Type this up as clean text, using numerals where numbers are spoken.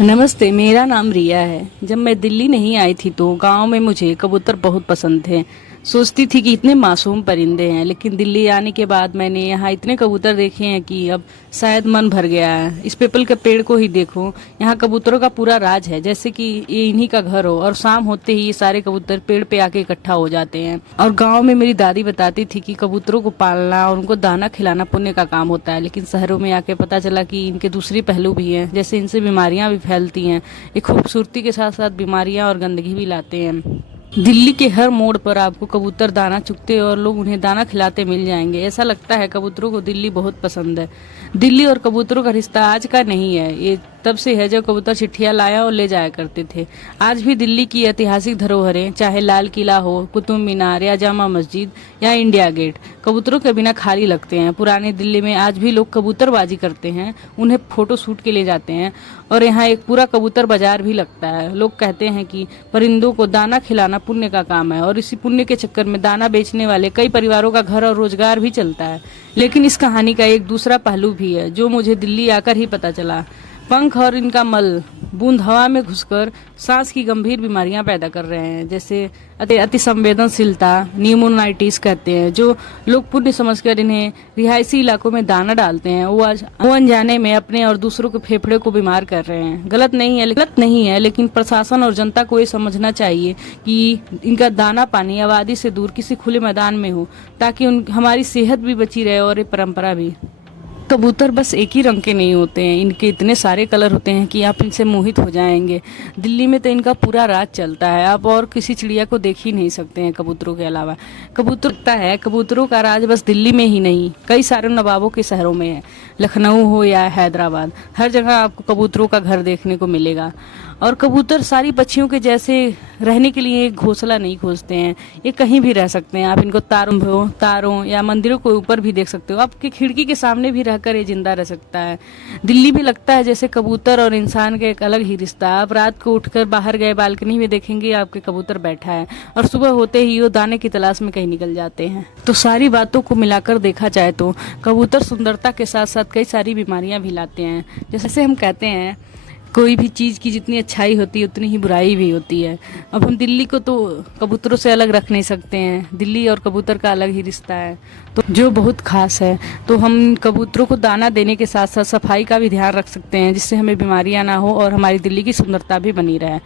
नमस्ते, मेरा नाम रिया है। जब मैं दिल्ली नहीं आई थी तो गांव में मुझे कबूतर बहुत पसंद थे। सोचती थी कि इतने मासूम परिंदे हैं, लेकिन दिल्ली आने के बाद मैंने यहाँ इतने कबूतर देखे हैं कि अब शायद मन भर गया है। इस पीपल के पेड़ को ही देखो, यहाँ कबूतरों का पूरा राज है, जैसे कि ये इन्हीं का घर हो। और शाम होते ही ये सारे कबूतर पेड़ पे आके इकट्ठा हो जाते हैं। और गाँव में मेरी दादी बताती थी कि कबूतरों को पालना और उनको दाना खिलाना पुण्य का काम होता है, लेकिन शहरों में आके पता चला कि इनके दूसरी पहलू भी हैं, जैसे इनसे बीमारियां भी फैलती हैं। ये खूबसूरती के साथ साथ बीमारियां और गंदगी भी लाते हैं। दिल्ली के हर मोड़ पर आपको कबूतर दाना चुगते और लोग उन्हें दाना खिलाते मिल जाएंगे। ऐसा लगता है कबूतरों को दिल्ली बहुत पसंद है। दिल्ली और कबूतरों का रिश्ता आज का नहीं है, ये तब से है जब कबूतर चिट्ठियां लाया और ले जाया करते थे। आज भी दिल्ली की ऐतिहासिक धरोहरें, चाहे लाल किला हो, कुतुब मीनार या जामा मस्जिद या इंडिया गेट, कबूतरों के बिना खाली लगते हैं। पुरानी दिल्ली में आज भी लोग कबूतरबाजी करते हैं, उन्हें फोटो शूट के लिए जाते हैं। और यहाँ एक पूरा कबूतर बाजार भी लगता है। लोग कहते हैं कि परिंदों को दाना खिलाना पुण्य का काम है, और इसी पुण्य के चक्कर में दाना बेचने वाले कई परिवारों का घर और रोजगार भी चलता है। लेकिन इस कहानी का एक दूसरा पहलू भी है, जो मुझे दिल्ली आकर ही पता चला। पंख और इनका मल बूंद हवा में घुसकर सांस की गंभीर बीमारियां पैदा कर रहे हैं, जैसे अति संवेदनशीलता, न्यूमोनाइटिस कहते हैं। जो लोग पुण्य समझकर इन्हें रिहायशी इलाकों में दाना डालते हैं, वो अनजाने में अपने और दूसरों के फेफड़े को बीमार कर रहे हैं। गलत नहीं है, लेकिन प्रशासन और जनता को ये समझना चाहिए कि इनका दाना पानी आबादी से दूर किसी खुले मैदान में हो, ताकि हमारी सेहत भी बची रहे और ये परंपरा भी। कबूतर बस एक ही रंग के नहीं होते हैं, इनके इतने सारे कलर होते हैं कि आप इनसे मोहित हो जाएंगे। दिल्ली में तो इनका पूरा राज चलता है, आप और किसी चिड़िया को देख ही नहीं सकते हैं कबूतरों के अलावा। कबूतरों का राज बस दिल्ली में ही नहीं, कई सारे नवाबों के शहरों में है। लखनऊ हो या हैदराबाद, हर जगह आपको कबूतरों का घर देखने को मिलेगा। और कबूतर सारी पक्षियों के जैसे रहने के लिए एक घोंसला नहीं खोजते हैं, ये कहीं भी रह सकते हैं। आप इनको तारों या मंदिरों के ऊपर भी देख सकते हो। आपकी खिड़की के सामने भी रहकर ये जिंदा रह सकता है। दिल्ली भी लगता है जैसे कबूतर और इंसान का एक अलग ही रिश्ता। आप रात को उठकर बाहर गए, बालकनी में देखेंगे आपके कबूतर बैठा है, और सुबह होते ही वो दाने की तलाश में कहीं निकल जाते हैं। तो सारी बातों को मिलाकर देखा जाए तो कबूतर सुंदरता के साथ साथ कई सारी बीमारियां भी लाते हैं। जैसे हम कहते हैं, कोई भी चीज़ की जितनी अच्छाई होती है उतनी ही बुराई भी होती है। अब हम दिल्ली को तो कबूतरों से अलग रख नहीं सकते हैं, दिल्ली और कबूतर का अलग ही रिश्ता है, तो जो बहुत खास है। तो हम कबूतरों को दाना देने के साथ साथ सफाई का भी ध्यान रख सकते हैं, जिससे हमें बीमारियां ना हो और हमारी दिल्ली की सुंदरता भी बनी रहे।